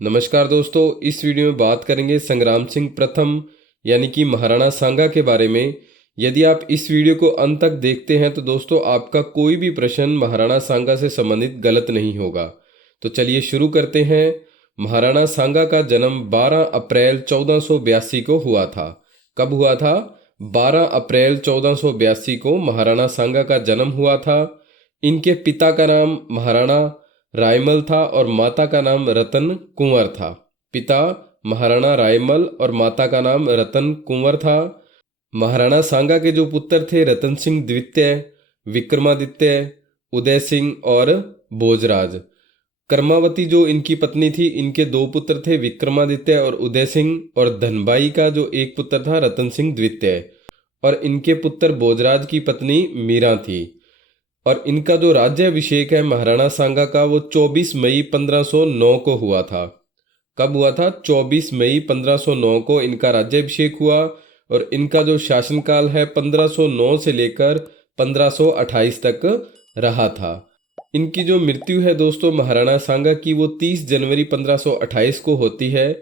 नमस्कार दोस्तों, इस वीडियो में बात करेंगे संग्राम सिंह प्रथम यानी कि महाराणा सांगा के बारे में। यदि आप इस वीडियो को अंत तक देखते हैं तो दोस्तों आपका कोई भी प्रश्न महाराणा सांगा से संबंधित गलत नहीं होगा। तो चलिए शुरू करते हैं। महाराणा सांगा का जन्म 12 अप्रैल 1482 को हुआ था। कब हुआ था? 12 अप्रैल 1482 को महाराणा सांगा का जन्म हुआ था। इनके पिता का नाम महाराणा रायमल था और माता का नाम रतन कुंवर था। पिता महाराणा रायमल और माता का नाम रतन कुंवर था। महाराणा सांगा के जो पुत्र थे रतन सिंह द्वितीय, विक्रमादित्य, उदय सिंह और भोजराज। कर्मावती जो इनकी पत्नी थी, इनके दो पुत्र थे, विक्रमादित्य और उदय सिंह, और धनबाई का जो एक पुत्र था रतन सिंह द्वितीय, और इनके पुत्र भोजराज की पत्नी मीरा थी। और इनका जो राज्याभिषेक है महाराणा सांगा का वो 24 मई 1509 को हुआ था। कब हुआ था? 24 मई 1509 को इनका राज्याभिषेक हुआ। और इनका जो शासनकाल है 1509 से लेकर 1528 तक रहा था। इनकी जो मृत्यु है दोस्तों महाराणा सांगा की वो 30 जनवरी 1528 को होती है,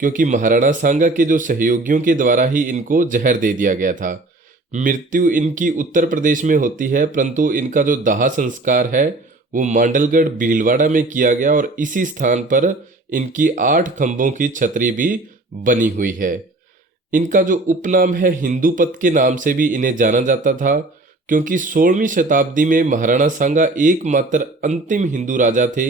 क्योंकि महाराणा सांगा के जो सहयोगियों के द्वारा ही इनको जहर दे दिया गया था। मृत्यु इनकी उत्तर प्रदेश में होती है, परंतु इनका जो दाह संस्कार है वो मांडलगढ़ भीलवाड़ा में किया गया और इसी स्थान पर इनकी 8 खंभों की छतरी भी बनी हुई है। इनका जो उपनाम है हिंदूपत के नाम से भी इन्हें जाना जाता था, क्योंकि 16वीं शताब्दी में महाराणा सांगा एकमात्र अंतिम हिंदू राजा थे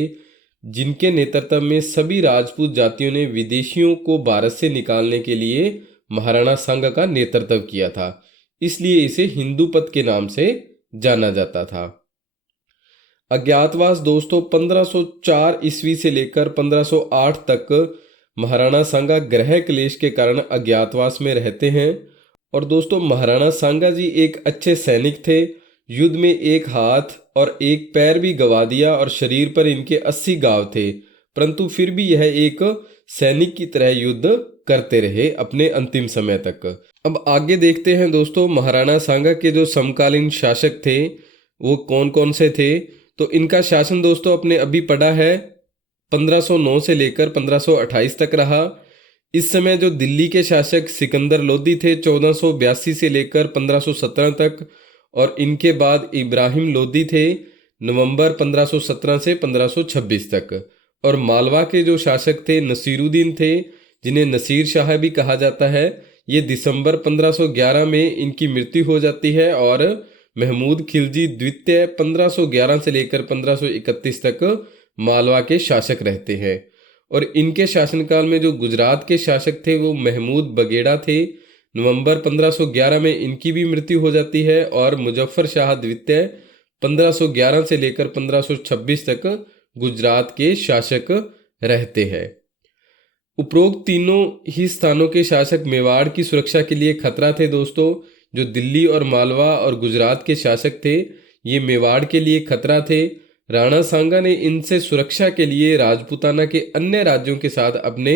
जिनके नेतृत्व में सभी राजपूत जातियों ने विदेशियों को भारत से निकालने के लिए महाराणा सांगा का नेतृत्व किया था। इसलिए इसे हिंदूपत के नाम से जाना जाता था। अज्ञातवास दोस्तों 1504 ईस्वी से लेकर 1508 तक महाराणा सांगा ग्रह क्लेश के कारण अज्ञातवास में रहते हैं। और दोस्तों महाराणा सांगा जी एक अच्छे सैनिक थे। युद्ध में एक हाथ और एक पैर भी गंवा दिया और शरीर पर इनके 80 घाव थे, परंतु फिर भी यह एक सैनिक की तरह युद्ध करते रहे अपने अंतिम समय तक। अब आगे देखते हैं दोस्तों महाराणा सांगा के जो समकालीन शासक थे वो कौन कौन से थे। तो इनका शासन दोस्तों अपने अभी पढ़ा है 1509 से लेकर 1528 तक रहा। इस समय जो दिल्ली के शासक सिकंदर लोदी थे 1482 से लेकर 1517 तक, और इनके बाद इब्राहिम लोदी थे नवंबर 1517 से 1526 तक। और मालवा के जो शासक थे नसीरुद्दीन थे, जिन्हें नसीर शाह भी कहा जाता है। ये दिसंबर 1511 में इनकी मृत्यु हो जाती है। और महमूद खिलजी द्वितीय 1511 से लेकर 1531 तक मालवा के शासक रहते हैं। और इनके शासनकाल में जो गुजरात के शासक थे वो महमूद बगेड़ा थे। नवंबर 1511 में इनकी भी मृत्यु हो जाती है। और मुजफ्फर शाह द्वितीय 1511 से लेकर 1526 तक गुजरात के शासक रहते हैं। उपरोक्त तीनों ही स्थानों के शासक मेवाड़ की सुरक्षा के लिए खतरा थे दोस्तों। जो दिल्ली और मालवा और गुजरात के शासक थे ये मेवाड़ के लिए खतरा थे। राणा सांगा ने इनसे सुरक्षा के लिए राजपूताना के अन्य राज्यों के साथ अपने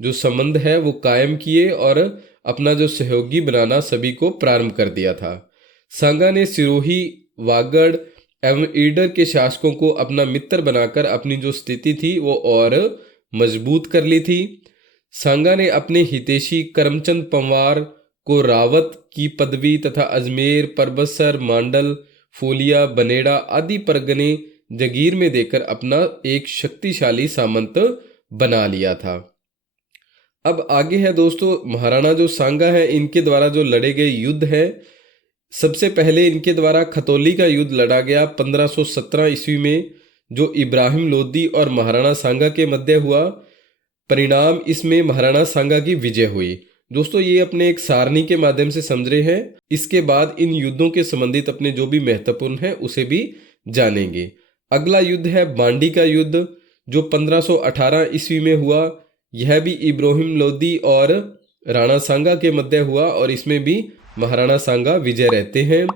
जो संबंध है वो कायम किए और अपना जो सहयोगी बनाना सभी को प्रारंभ कर दिया था। सांगा ने सिरोही, वागड़ एवं ईडर के शासकों को अपना मित्र बनाकर अपनी जो स्थिति थी वो और मजबूत कर ली थी। सांगा ने अपने हितैषी करमचंद पंवार को रावत की पदवी तथा अजमेर, परबतसर, मांडल, फोलिया, बनेड़ा आदि परगने जगीर में देकर अपना एक शक्तिशाली सामंत बना लिया था। अब आगे है दोस्तों महाराणा जो सांगा है इनके द्वारा जो लड़े गए युद्ध है। सबसे पहले इनके द्वारा खतौली का युद्ध लड़ा गया 1517 ईस्वी में, जो इब्राहिम लोदी और महाराणा सांगा के मध्य हुआ। परिणाम इसमें महाराणा सांगा की विजय हुई। दोस्तों ये अपने एक सारणी के माध्यम से समझ रहे हैं। इसके बाद इन युद्धों के संबंधित अपने जो भी महत्वपूर्ण है उसे भी जानेंगे। अगला युद्ध है बांडी का युद्ध, जो 1518 ईस्वी में हुआ। यह भी इब्राहिम लोदी और राणा सांगा के मध्य हुआ और इसमें भी महाराणा सांगा विजय रहते हैं।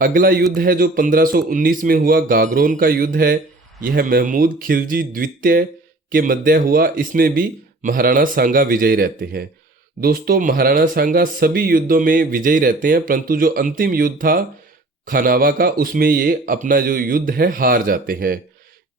अगला युद्ध है जो 1519 में हुआ, गागरोन का युद्ध है। यह महमूद खिलजी द्वितीय के मध्य हुआ। इसमें भी महाराणा सांगा विजयी रहते हैं। दोस्तों महाराणा सांगा सभी युद्धों में विजयी रहते हैं, परंतु जो अंतिम युद्ध था खानावा का उसमें ये अपना जो युद्ध है हार जाते हैं।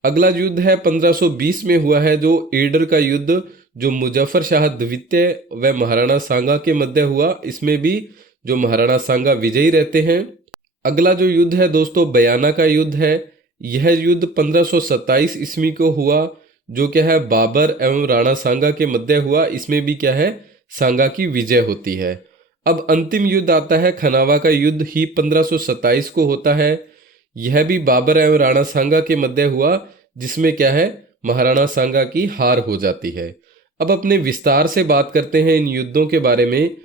अगला युद्ध है 1520 में हुआ है, जो ईडर का युद्ध, जो मुजफ्फर शाह द्वितीय व महाराणा सांगा के मध्य हुआ। इसमें भी जो महाराणा सांगा विजयी रहते हैं। अगला जो युद्ध है दोस्तों, बयाना का युद्ध है। यह युद्ध 1527 ईस्वी को हुआ, जो क्या है बाबर एवं राणा सांगा के मध्य हुआ। इसमें भी क्या है, सांगा की विजय होती है। अब अंतिम युद्ध आता है, खनावा का युद्ध ही 1527 को होता है। यह भी बाबर एवं राणा सांगा के मध्य हुआ, जिसमें क्या है महाराणा सांगा की हार हो जाती है। अब अपने विस्तार से बात करते हैं इन युद्धों के बारे में।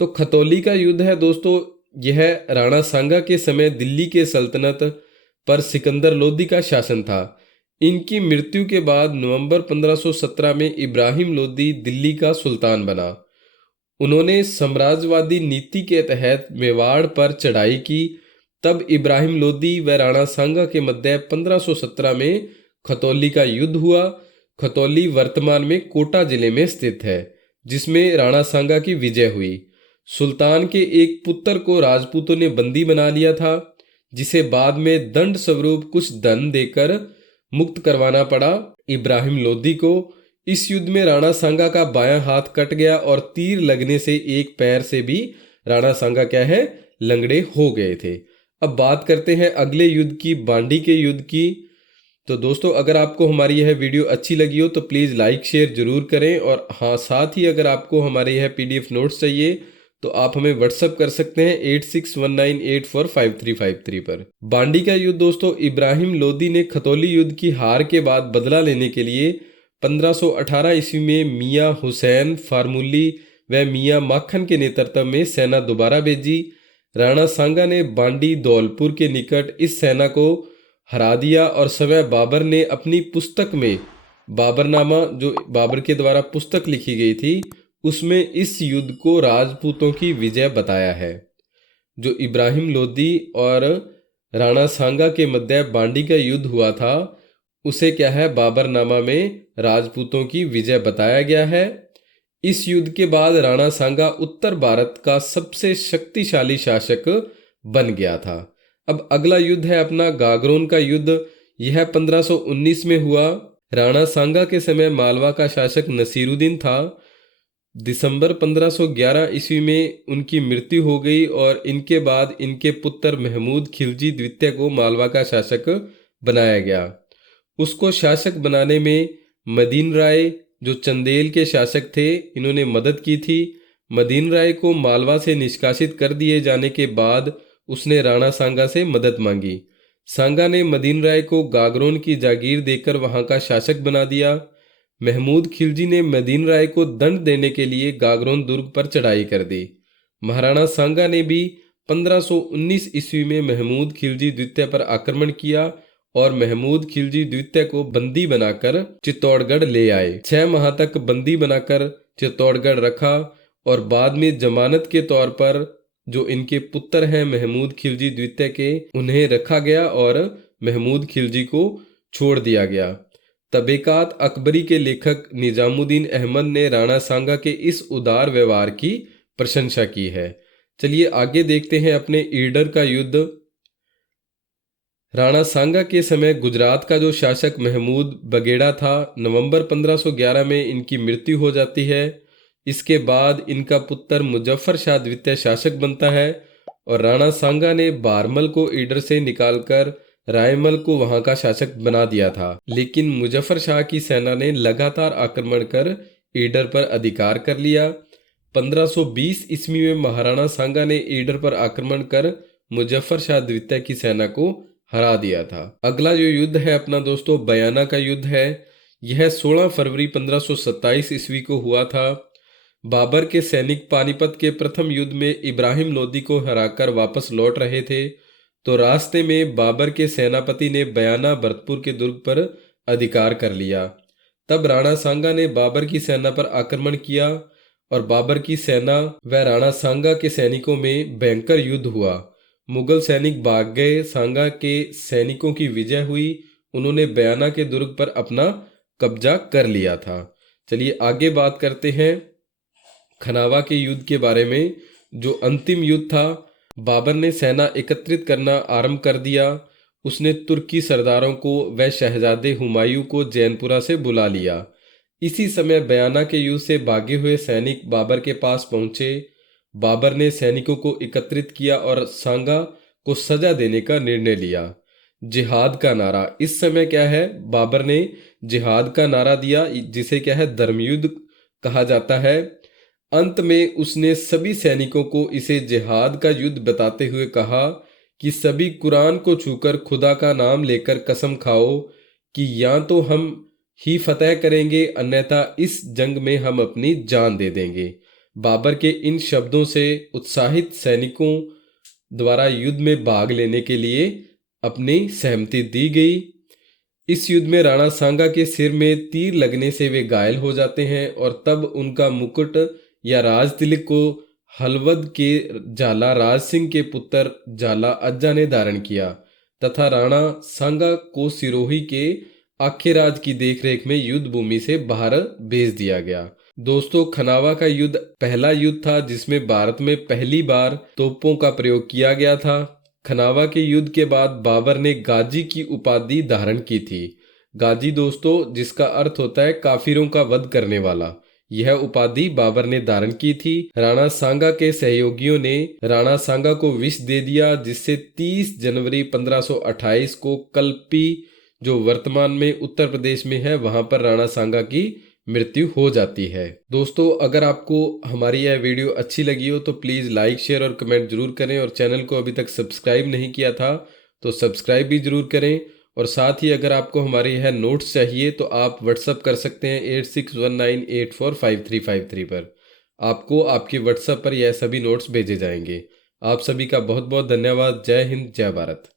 तो खतौली का युद्ध है दोस्तों, यह राणा सांगा के समय दिल्ली के सल्तनत पर सिकंदर लोदी का शासन था। इनकी मृत्यु के बाद नवंबर 1517 में इब्राहिम लोदी दिल्ली का सुल्तान बना। उन्होंने साम्राज्यवादी नीति के तहत मेवाड़ पर चढ़ाई की। तब इब्राहिम लोदी व राणा सांगा के मध्य 1517 में खतौली का युद्ध हुआ। खतौली वर्तमान में कोटा जिले में स्थित है, जिसमें राणा सांगा की विजय हुई। सुल्तान के एक पुत्र को राजपूतों ने बंदी बना लिया था, जिसे बाद में दंड स्वरूप कुछ धन देकर मुक्त करवाना पड़ा इब्राहिम लोदी को। इस युद्ध में राणा सांगा का बायां हाथ कट गया और तीर लगने से एक पैर से भी राणा सांगा क्या है लंगड़े हो गए थे। अब बात करते हैं अगले युद्ध की, बांडी के युद्ध की। तो दोस्तों, अगर आपको हमारी यह वीडियो अच्छी लगी हो तो प्लीज़ लाइक शेयर जरूर करें। और हाँ, साथ ही अगर आपको हमारे यह PDF नोट्स चाहिए तो आप हमें व्हाट्सअप कर सकते हैं 8619845353 पर। बांडी का युद्ध दोस्तों, इब्राहिम लोदी ने खतौली युद्ध की हार के बाद बदला लेने के लिए 1518 ईस्वी में मियाँ हुसैन फार्मूली व मियाँ माखन के नेतृत्व में सेना दोबारा भेजी। राणा सांगा ने बांडी धौलपुर के निकट इस सेना को हरा दिया और समय बाबर ने अपनी पुस्तक में बाबरनामा, जो बाबर के द्वारा पुस्तक लिखी गई थी, उसमें इस युद्ध को राजपूतों की विजय बताया है। जो इब्राहिम लोदी और राणा सांगा के मध्य बांडी का युद्ध हुआ था, उसे क्या है बाबरनामा में राजपूतों की विजय बताया गया है। इस युद्ध के बाद राणा सांगा उत्तर भारत का सबसे शक्तिशाली शासक बन गया था। अब अगला युद्ध है अपना गागरोन का युद्ध। यह 1519 में हुआ। राणा सांगा के समय मालवा का शासक नसीरुद्दीन था। दिसंबर 1511 ईस्वी में उनकी मृत्यु हो गई और इनके बाद इनके पुत्र महमूद खिलजी द्वितीय को मालवा का शासक बनाया गया। उसको शासक बनाने में मदीन राय, जो चंदेल के शासक थे, इन्होंने मदद की थी। मदीन राय को मालवा से निष्कासित कर दिए जाने के बाद उसने राणा सांगा से मदद मांगी। सांगा ने मदीन राय को गागरोन की जागीर देकर वहां का शासक बना दिया। महमूद खिलजी ने मदीन राय को दंड देने के लिए गागरोन दुर्ग पर चढ़ाई कर दी। महाराणा सांगा ने भी 1519 ईस्वी में महमूद खिलजी द्वितीय पर आक्रमण किया और महमूद खिलजी द्वितीय को बंदी बनाकर चित्तौड़गढ़ ले आए। 6 माह तक बंदी बनाकर चित्तौड़गढ़ रखा और बाद में जमानत के तौर पर जो इनके पुत्र हैं महमूद खिलजी द्वितीय के, उन्हें रखा गया और महमूद खिलजी को छोड़ दिया गया। तबेकात अकबरी के लेखक निजामुद्दीन अहमद ने राणा सांगा के इस उदार व्यवहार की प्रशंसा की है। चलिए आगे देखते हैं अपने ईडर का युद्ध। राणा सांगा के समय गुजरात का जो शासक महमूद बगेड़ा था, नवंबर 1511 में इनकी मृत्यु हो जाती है। इसके बाद इनका पुत्र मुजफ्फर शाह द्वितीय शासक बनता है और राणा सांगा ने बारमल को ईडर से निकालकर रायमल को वहां का शासक बना दिया था। लेकिन मुजफ्फर शाह की सेना ने लगातार आक्रमण कर ईडर पर अधिकार कर लिया। 1520 ईस्वी में महाराणा सांगा ने ईडर पर आक्रमण कर मुजफ्फर शाह द्वितीय की सेना को हरा दिया था। अगला जो युद्ध है अपना दोस्तों, बयाना का युद्ध है। यह 16 फरवरी 1527 ईस्वी को हुआ था। बाबर के सैनिक पानीपत के प्रथम युद्ध में इब्राहिम लोदी को हराकर वापस लौट रहे थे, तो रास्ते में बाबर के सेनापति ने बयाना भरतपुर के दुर्ग पर अधिकार कर लिया। तब राणा सांगा ने बाबर की सेना पर आक्रमण किया और बाबर की सेना व राणा सांगा के सैनिकों में भयंकर युद्ध हुआ। मुगल सैनिक भाग गए। सांगा के सैनिकों की विजय हुई। उन्होंने बयाना के दुर्ग पर अपना कब्जा कर लिया था। चलिए आगे बात करते हैं खनावा के युद्ध के बारे में। जो अंतिम युद्ध था, बाबर ने सेना एकत्रित करना आरंभ कर दिया। उसने तुर्की सरदारों को व शहजादे हुमायूं को जैनपुरा से बुला लिया। इसी समय बयाना के युद्ध से भागे हुए सैनिक बाबर के पास पहुंचे। बाबर ने सैनिकों को एकत्रित किया और सांगा को सजा देने का निर्णय लिया। जिहाद का नारा, इस समय क्या है, बाबर ने जिहाद का नारा दिया, जिसे क्या है, धर्मयुद्ध कहा जाता है। अंत में उसने सभी सैनिकों को इसे जिहाद का युद्ध बताते हुए कहा कि सभी कुरान को छूकर खुदा का नाम लेकर कसम खाओ कि या तो हम ही फतह करेंगे, अन्यथा इस जंग में हम अपनी जान दे देंगे। बाबर के इन शब्दों से उत्साहित सैनिकों द्वारा युद्ध में भाग लेने के लिए अपनी सहमति दी गई। इस युद्ध में राणा सांगा के सिर में तीर लगने से वे घायल हो जाते हैं और तब उनका मुकुट या राज तिलक को हलवद के जाला राज सिंह के पुत्र जाला अज्जा ने धारण किया तथा राणा सांगा को सिरोही के आखेराज की देखरेख में युद्ध भूमि से बाहर भेज दिया गया। दोस्तों, खनावा का युद्ध पहला युद्ध था जिसमें भारत में पहली बार तोपों का प्रयोग किया गया था। खनावा के युद्ध के बाद बाबर ने गाजी की उपाधि धारण की थी। गाजी दोस्तों, जिसका अर्थ होता है काफिरों का वध करने वाला, यह उपाधि बाबर ने धारण की थी। राणा सांगा के सहयोगियों ने राणा सांगा को विष दे दिया, जिससे 30 जनवरी 1528 को कल्पी, जो वर्तमान में उत्तर प्रदेश में है, वहां पर राणा सांगा की मृत्यु हो जाती है। दोस्तों, अगर आपको हमारी यह वीडियो अच्छी लगी हो तो प्लीज़ लाइक, शेयर और कमेंट जरूर करें और चैनल को अभी तक सब्सक्राइब नहीं किया था तो सब्सक्राइब भी जरूर करें। और साथ ही अगर आपको हमारे यह नोट्स चाहिए तो आप व्हाट्सअप कर सकते हैं 8619845353 पर। आपको आपके व्हाट्सएप पर यह सभी नोट्स भेजे जाएंगे। आप सभी का बहुत बहुत धन्यवाद। जय हिंद, जय भारत।